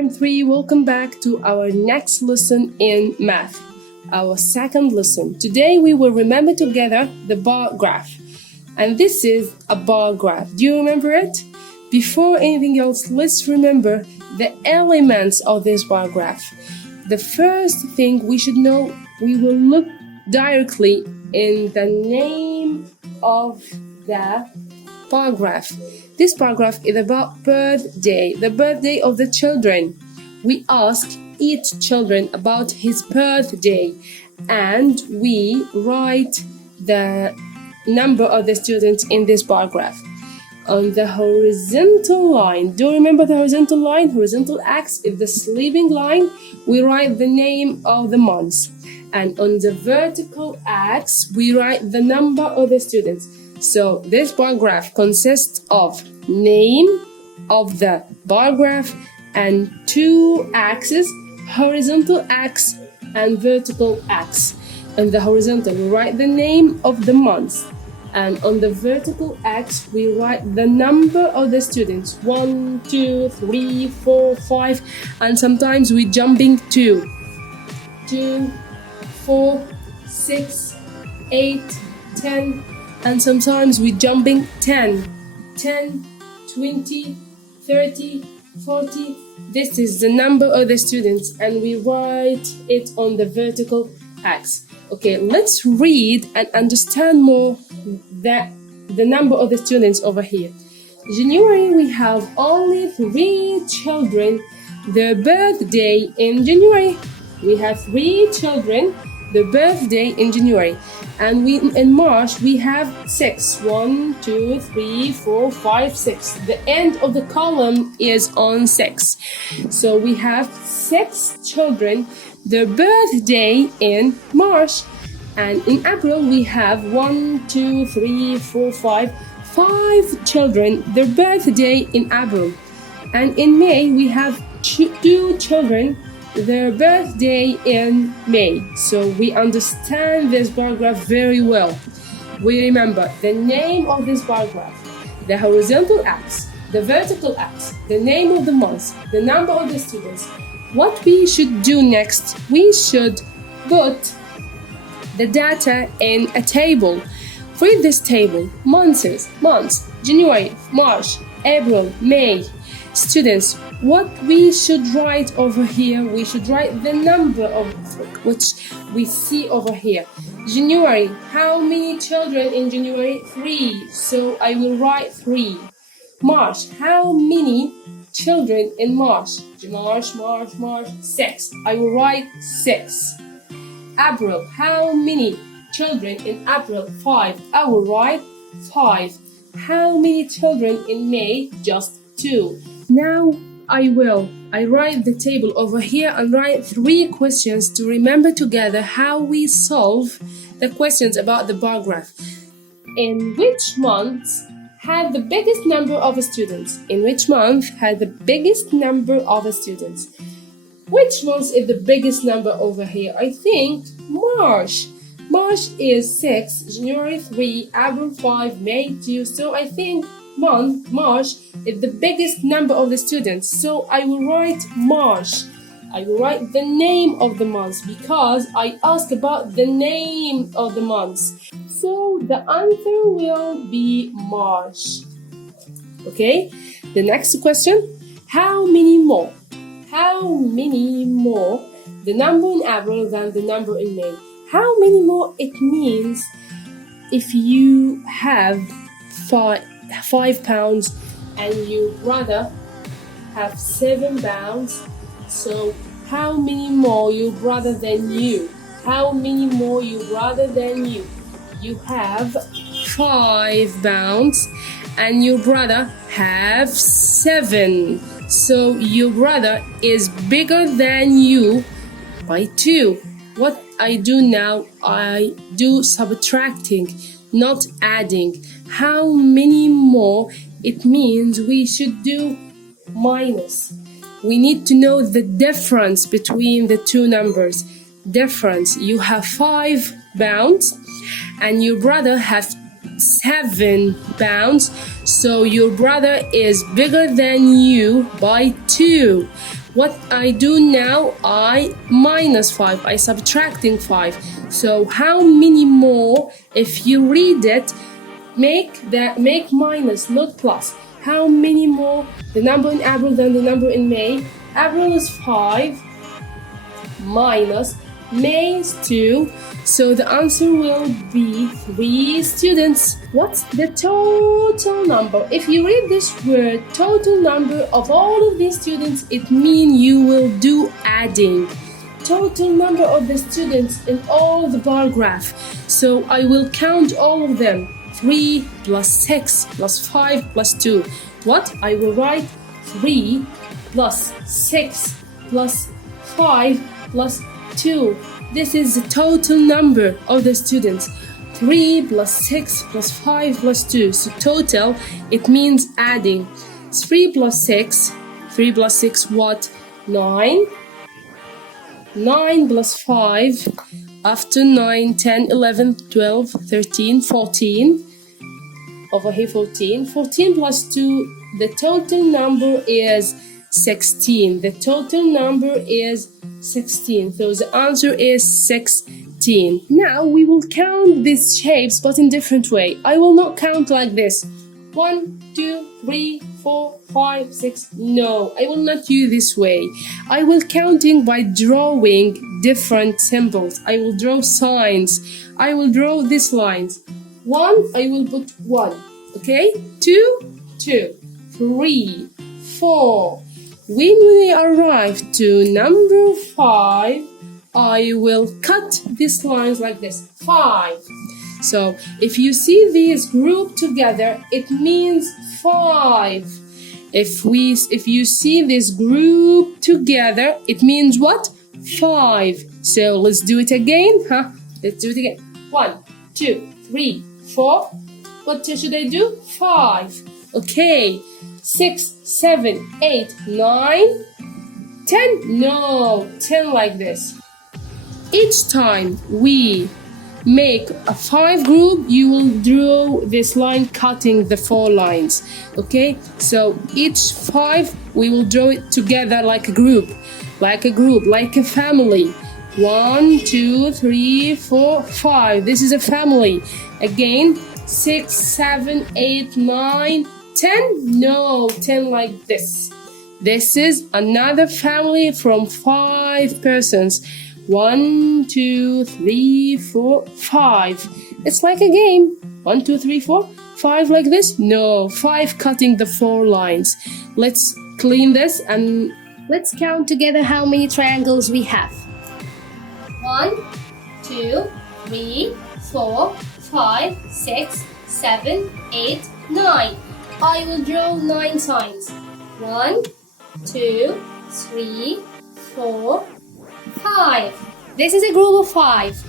time 3. Welcome back to our next lesson in math, our second lesson. Today we will remember together the bar graph. And this is a bar graph. Do you remember it? Before anything else, let's remember the elements of this bar graph. The first thing we should know, we will look directly in the name of the bar graph. This bar graph is about birthday, the birthday of the children. We ask each children about his birthday and we write the number of the students in this bar graph. On the horizontal line, do you remember the horizontal line? Horizontal axis is the sleeping line. We write the name of the months. And on the vertical axis, we write the number of the students. So this bar graph consists of name of the bar graph and two axes, horizontal axis and vertical axis. On the horizontal, we write the name of the months. And on the vertical axis, we write the number of the students. 1, 2, 3, 4, 5. And sometimes we jumping 2, 4, 6, 8, 10. And sometimes we jumping 10, 20, 30, 40. This is the number of the students and we write it on the vertical axis. Okay, let's read and understand more the number of the students over here. January, we have only 3 children. Their birthday in January. We have 3 children. The birthday in January. And in March we have 6. 1, 2, 3, 4, 5, 6. The end of the column is on 6. So we have 6 children, their birthday in March. And in April we have 1, 2, 3, 4, 5 children, their birthday in April. And in May we have 2 children, their birthday in May. So we understand this bar graph very well. We remember the name of this bar graph, the horizontal axis, the vertical axis, the name of the month, the number of the students. What we should do next, we should put the data in a table. Read this table. Months, January, March, April, May. Students, what we should write over here, we should write the number of which we see over here. January, how many children in January? 3. So I will write 3. March, how many children in March? March, 6. I will write 6. April, how many children in April? 5. I will write 5. How many children in May? Just 2. Now I write the table over here and write 3 questions to remember together how we solve the questions about the bar graph. In which month had the biggest number of students? In which month had the biggest number of students? Which month is the biggest number over here? I think March. March is 6, January 3, April 5, May 2. So I think March is the biggest number of the students. So I will write March. I will write the name of the month because I asked about the name of the months. So the answer will be March. Okay, the next question. How many more? How many more the number in April than the number in May? How many more? It means if you have 5 pounds and your brother have 7 pounds, so how many more your brother than you? How many more your brother than you? You have 5 pounds and your brother have 7. So your brother is bigger than you by 2. What I do now, I do subtracting, not adding. How many more? It means we should do minus. We need to know the difference between the two numbers. Difference. You have 5 pounds and your brother has 7 pounds. So your brother is bigger than you by 2. What I do now, I minus 5, I subtracting 5. So how many more? If you read it, make minus, not plus. How many more? The number in April than the number in May. April is 5 minus May is 2. So the answer will be 3 students. What's the total number? If you read this word, total number of all of these students, it means you will do adding. Total number of the students in all the bar graph. So I will count all of them. 3 plus 6 plus 5 plus 2. What? I will write 3 plus 6 plus 5 plus 2. This is the total number of the students. 3 plus 6 plus 5 plus 2. So total, it means adding. 3 plus 6. 3 plus 6 what? 9. 9 plus 5. After 9, 10, 11, 12, 13, 14. Over here 14. 14 plus 2. The total number is 16. The total number is 16. So the answer is 16. Now we will count these shapes but in different way. I will not count like this. 1, 2, 3, 4, 5, 6. No, I will not use this way. I will counting by drawing different symbols. I will draw signs. I will draw these lines. 1, I will put 1. Okay? 2, 2, 3, 4. When we arrive to number 5, I will cut these lines like this. 5. So if you see these grouped together, it means 5. If you see this group together, it means what? 5. So let's do it again. Let's do it again. 1, 2, 3, 4. What should I do? 5. Okay. 6, 7, 8, 9, 10. No, 10 like this. Each time we make a 5 group, you will draw this line cutting the 4 lines. Okay, so each 5 we will draw it together like a group, like a family. 1, 2, 3, 4, 5. This is a family. Again, 6, 7, 8, 9, 10? No, 10 like this. This is another family from 5 persons. 1, 2, 3, 4, 5. It's like a game. 1, 2, 3, 4, 5 like this? No, 5 cutting the 4 lines. Let's clean this and let's count together how many triangles we have. 1, 2, 3, 4, 5, 6, 7, 8, 9. I will draw 9 signs. 1, 2, 3, 4, 5. This is a group of 5.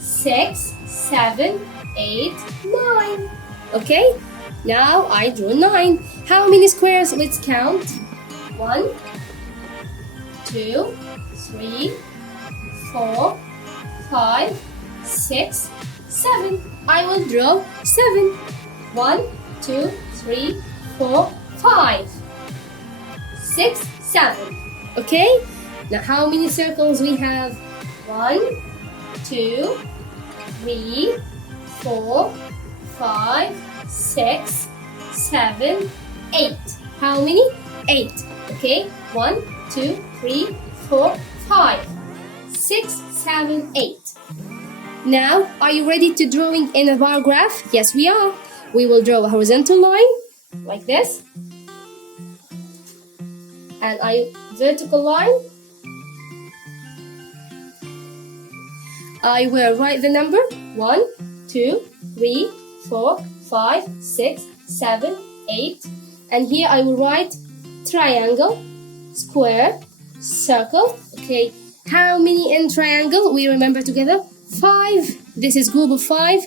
6, 7, 8, 9. Okay? Now I draw 9. How many squares? Let's count. 1, 2, 3, 4, 5, 6, 7. I will draw 7. 1, 2, 3, 4, 5, 6, 7. Okay? Now how many circles we have? 1, 2, 3, 4, 5, 6, 7, 8. How many? 8. Okay? 1, 2, 3, 4, 5, 6, 7, 8. Now, are you ready to drawing in a bar graph? Yes, we are. We will draw a horizontal line like this, and a vertical line. I will write the number 1, 2, 3, 4, 5, 6, 7, 8, and here I will write triangle, square, circle. Okay, how many in triangle? We remember together? 5. This is group of 5.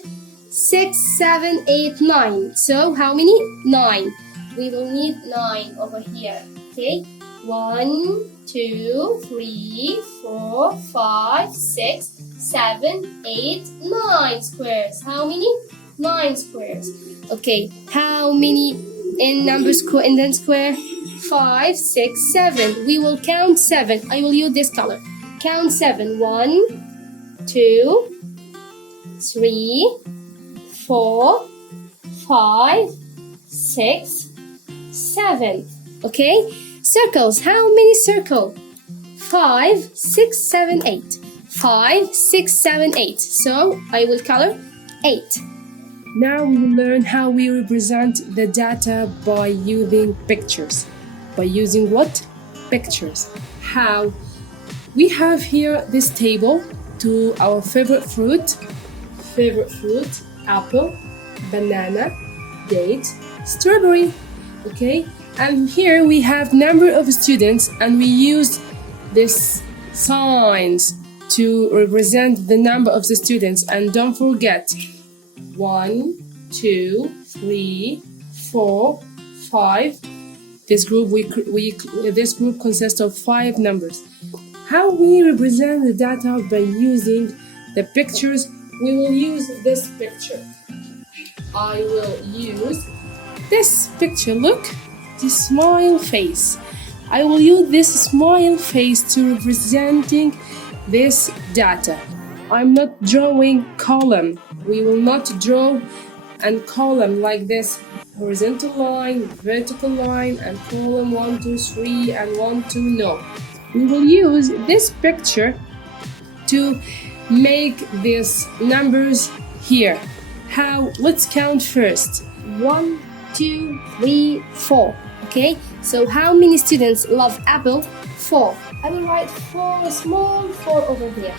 6, 7, 8, 9. So how many? 9. We will need 9 over here. Okay. 1, 2, 3, 4, 5, 6, 7, 8, 9 squares. How many? 9 squares. Okay. How many in indent square. 5, 6, 7. We will count 7. I will use this color. Count 7. 1, 2, 3, 4, 5, 6, 7. Okay? Circles. How many circles? 5, 6, 7, 8. 5, 6, 7, 8. So I will color 8. Now we will learn how we represent the data by using pictures. By using what? Pictures. How? We have here this table to our favorite fruit, apple, banana, date, strawberry. Okay? And here we have number of students, and we use these signs to represent the number of the students. And don't forget, 1, 2, 3, 4, 5. This group consists of 5 numbers. How we represent the data by using the pictures? We will use this picture. I will use this picture. Look, the smile face. I will use this smile face to representing this data. I'm not drawing column. We will not draw and column like this. Horizontal line, vertical line, and column 1, 2, 3, and 1, 2. No. We will use this picture to make these numbers here. How? Let's count first. 1, 2, 3, 4. Okay? So how many students love apple? 4. I will write 4, small 4 over here.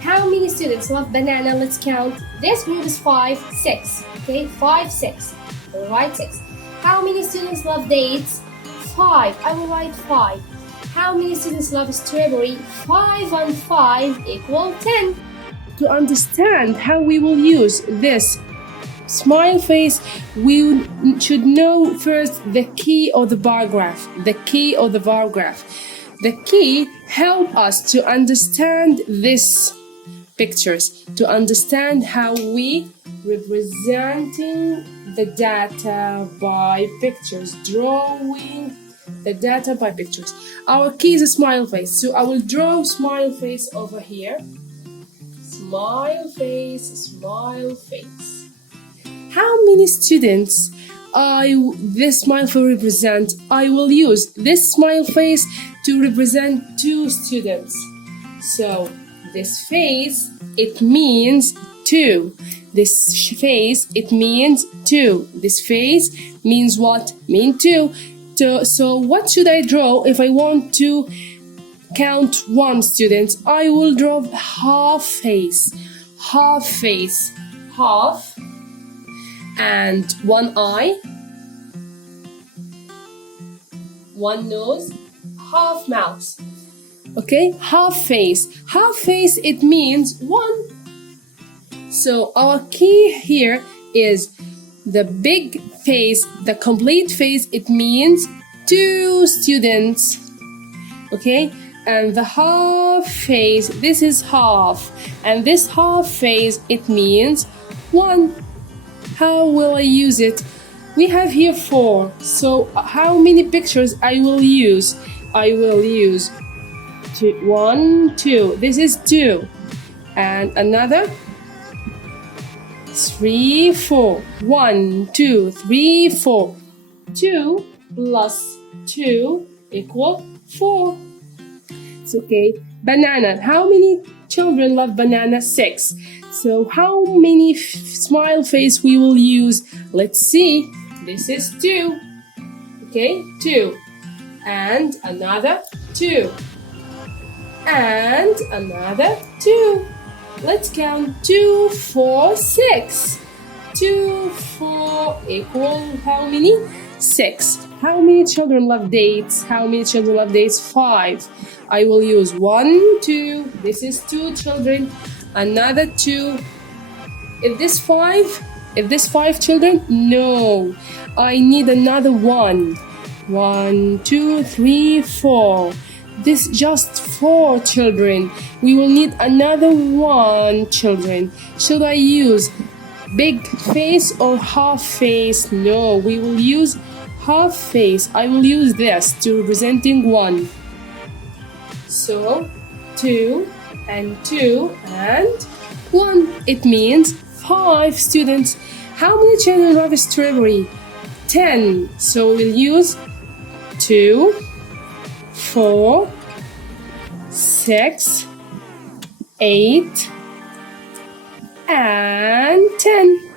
How many students love banana? Let's count. This group is 5, 6. Okay? 5, 6. I will write 6. How many students love dates? 5. I will write 5. How many students love strawberry? 5 and 5 equal 10. To understand how we will use this smile face, we should know first the key of the bar graph. The key of the bar graph. The key help us to understand these pictures, to understand how we representing the data by pictures, drawing the data by pictures. Our key is a smile face, so I will draw smile face over here. Smile face, smile face. How many students this smile face represent? I will use this smile face to represent 2 students. So this face, it means 2. This face, it means 2. This face means what? Mean 2. So what should I draw if I want to count 1 student? I will draw half face. Half face. Half. And 1 eye. 1 nose. Half mouth. Okay? Half face. Half face, it means 1. So our key here is the big face, the complete face, it means 2 students. Okay? And the half face, this is half. And this half face, it means 1. How will I use it? We have here 4. So how many pictures I will use? I will use 1, 2. This is 2. And another 3, 4. 1, 2, 3, 4. 2 plus 2 equal 4. It's okay. Banana. How many children love banana? 6. So how many smile face we will use? Let's see. This is 2. Okay, 2. And another 2. And another 2. Let's count 2, 4, 6. 2, 4 equal how many? 6. How many children love dates? How many children love dates? 5. I will use 1, 2. This is 2 children. Another 2. Is this 5? Is this 5 children? No. I need another 1. 1, 2, 3, 4. This just 4 children. We will need another 1 children. Should I use big face or half face? No, we will use half face. I will use this to representing 1. So 2 and 2 and 1. It means 5 students. How many children love strawberry? 10. So we'll use 2, 4, 6, 8, and 10.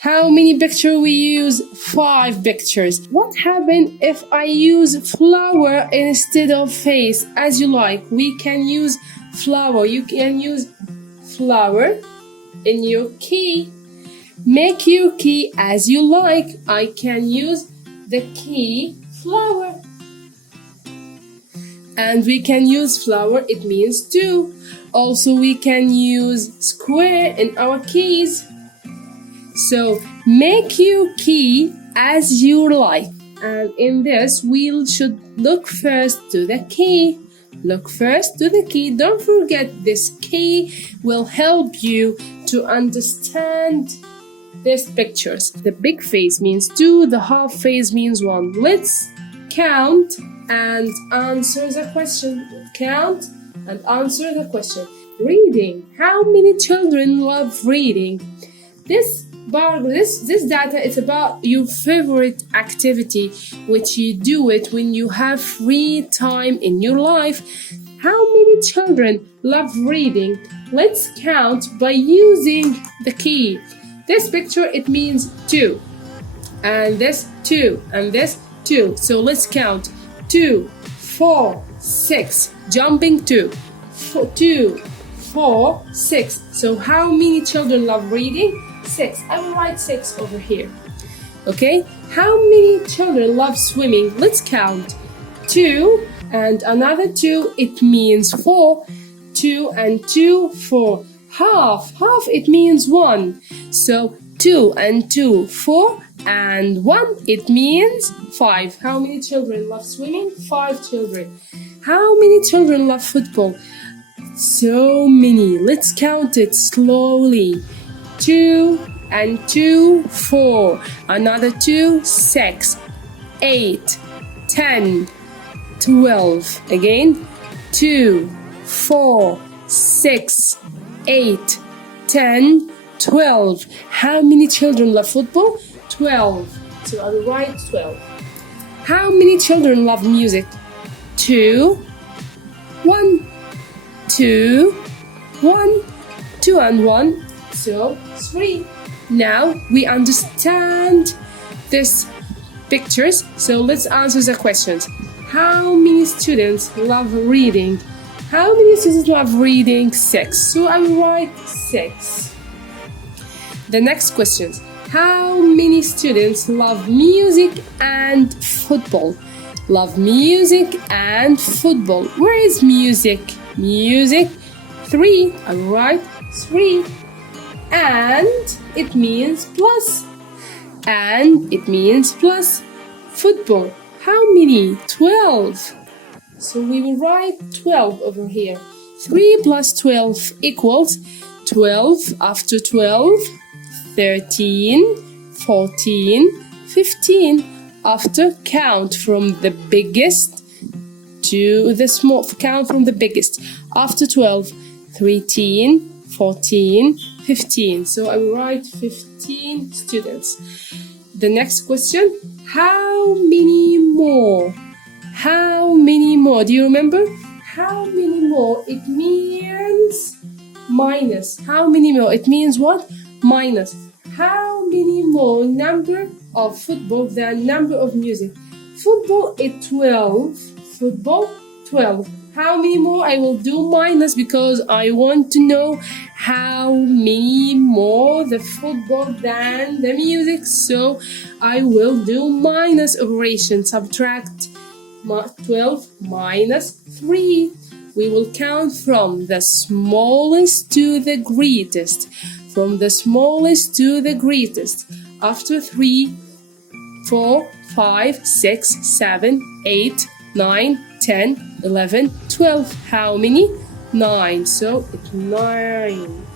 How many pictures we use? 5 pictures. What happens if I use flower instead of face? As you like, we can use flower. You can use flower in your key. Make your key as you like. I can use the key flower. And we can use flower, it means 2. Also, we can use square in our keys. So, make your key as you like. And in this, we should look first to the key. Look first to the key. Don't forget, this key will help you to understand these pictures. The big face means 2, the half face means 1. Let's count and answer the question. Count and answer the question. Reading. How many children love reading? This data is about your favorite activity, which you do it when you have free time in your life. How many children love reading? Let's count by using the key. This picture, it means 2. And this 2. And this 2. So let's count. 2, 4, 6. Jumping 2. 2, 4, 6. So how many children love reading? 6. I will write 6 over here. Okay? How many children love swimming? Let's count. 2 and another 2. It means 4. 2 and 2, 4. Half, it means 1. So 2 and 2, 4, and 1, it means 5. How many children love swimming? 5 children. How many children love football? So many. Let's count it slowly. 2 and 2, 4. Another 2, 6, 8, 10, 12. Again, 2, 4, 6, 8, 10, 12. How many children love football? 12. So I will write 12. How many children love music? 2, 1, 2, 1, 2 and 1. So 3. Now we understand these pictures. So let's answer the questions. How many students love reading? How many students love reading? 6. So I will write 6. The next questions. How many students love music and football? Love music and football. Where is music? Music. 3. I will write 3. And it means plus. And it means plus. Football. How many? 12. So we will write 12 over here. 3 plus 12 equals 12. After 12, 13, 14, 15. After, count from the biggest to the small. Count from the biggest. After 12, 13, 14, 15. So I will write 15 students. The next question. How many more? How many more? Do you remember? How many more? It means minus. How many more? It means what? Minus. How many more number of football than number of music? Football is 12. Football, 12. How many more? I will do minus because I want to know how many more the football than the music. So I will do minus operation. Subtract 12 minus 3. We will count from the smallest to the greatest. From the smallest to the greatest. After 3, 4, 5, 6, 7, 8, 9, 10, 11, 12. How many? 9. So it's 9.